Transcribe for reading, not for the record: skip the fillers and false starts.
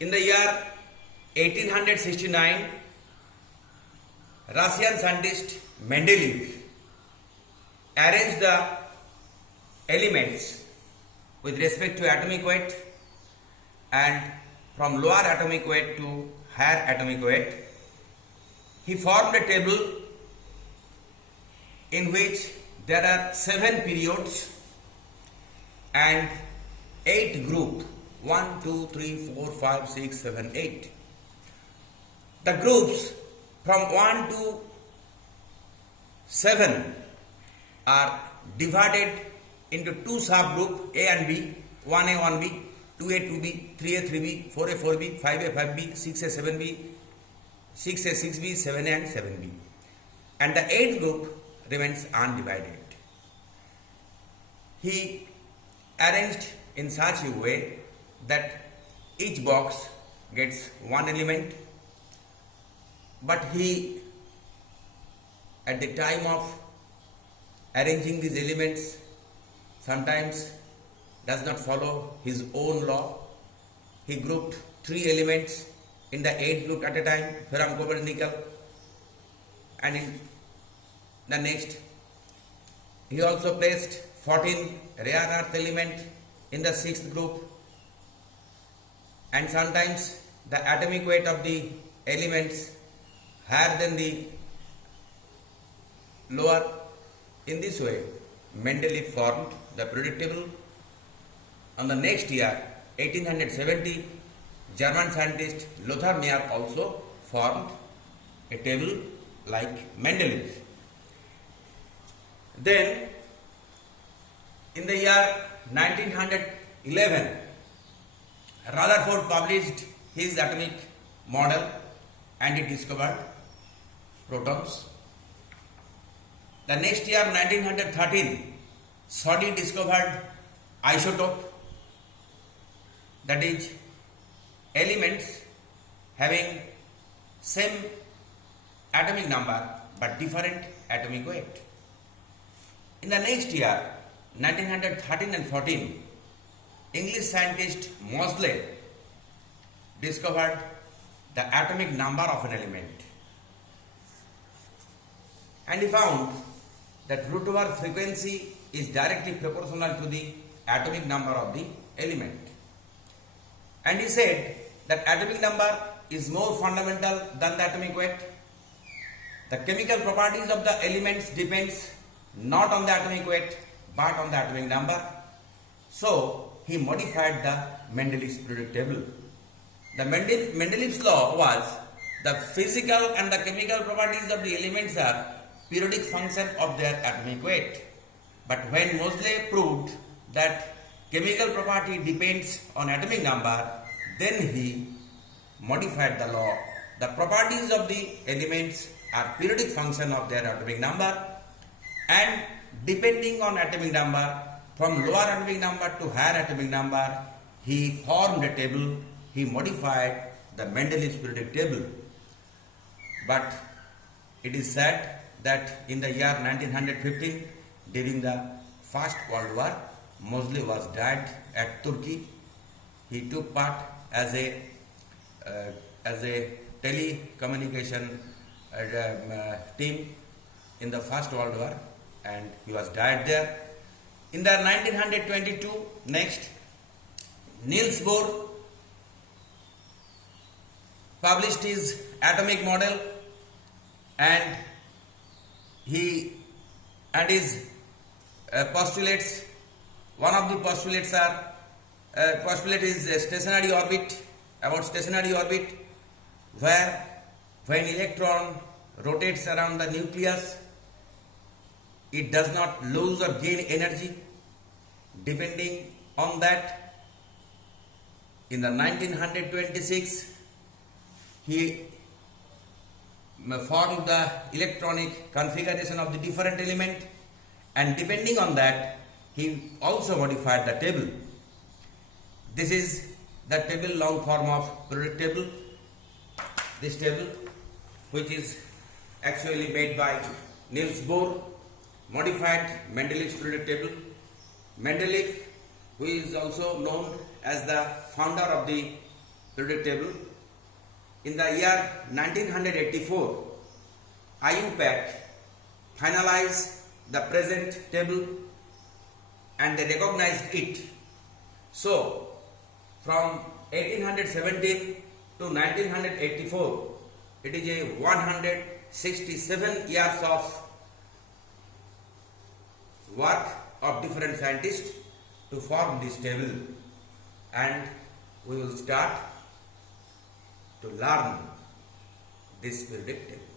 In the year 1869, Russian scientist Mendeleev arranged the elements with respect to atomic weight and from lower atomic weight to higher atomic weight. He formed a table in which there are 7 periods and 8 groups, 1, 2, 3, 4, 5, 6, 7, 8. The groups from 1 to 7 are divided into 2 subgroups A and B, 1A, 1B, 2A, 2B, 3A, 3B, 4A, 4B, 5A, 5B, 6A, 7B, 6A, 6B, 7A and 7B. And the 8th group remains undivided. He arranged in such a way that each box gets one element, but he, at the time of arranging these elements, sometimes does not follow his own law. He grouped 3 elements in the 8th group at a time, ferrum, cobalt, nickel, and in the next he also placed 14 rare earth element in the 6th group, and sometimes the atomic weight of the elements higher than the lower. In this way, Mendeleev formed the periodic table. On the next year, 1870, German scientist Lothar Meyer also formed a table like Mendeleev. Then, in the year 1911, Rutherford published his atomic model and he discovered protons. The next year, 1913, Soddy discovered isotope, that is, elements having same atomic number but different atomic weight. In the next year, 1913 and 14, English scientist Moseley discovered the atomic number of an element, and he found that root over frequency is directly proportional to the atomic number of the element. And he said that atomic number is more fundamental than the atomic weight. The chemical properties of the elements depends not on the atomic weight but on the atomic number. So he modified the Mendeleev's periodic table. The Mendeleev's law was the physical and the chemical properties of the elements are periodic function of their atomic weight. But when Moseley proved that chemical property depends on atomic number, then he modified the law. The properties of the elements are periodic function of their atomic number, and depending on atomic number, from lower atomic number to higher atomic number, he formed a table, he modified the Mendeleev's periodic table. But it is said that in the year 1915, during the First World War, Moseley was died at Turkey. He took part as a telecommunication team in the First World War, and he was died there. In the 1922, next, Niels Bohr published his atomic model, and his postulates. One of the postulates are postulate is a stationary orbit, about stationary orbit, where when electron rotates around the nucleus, it does not lose or gain energy. Depending on that, in the 1926, he formed the electronic configuration of the different element, and depending on that, he also modified the table. This is the table, long form of periodic table. This table, which is actually made by Niels Bohr, modified Mendeleev's periodic table. Mendeleev, who is also known as the founder of the periodic table. In the year 1984, IUPAC finalized the present table and they recognized it. So, from 1817 to 1984, it is a 167 years of work of different scientists to form this table, and we will start to learn this periodic table.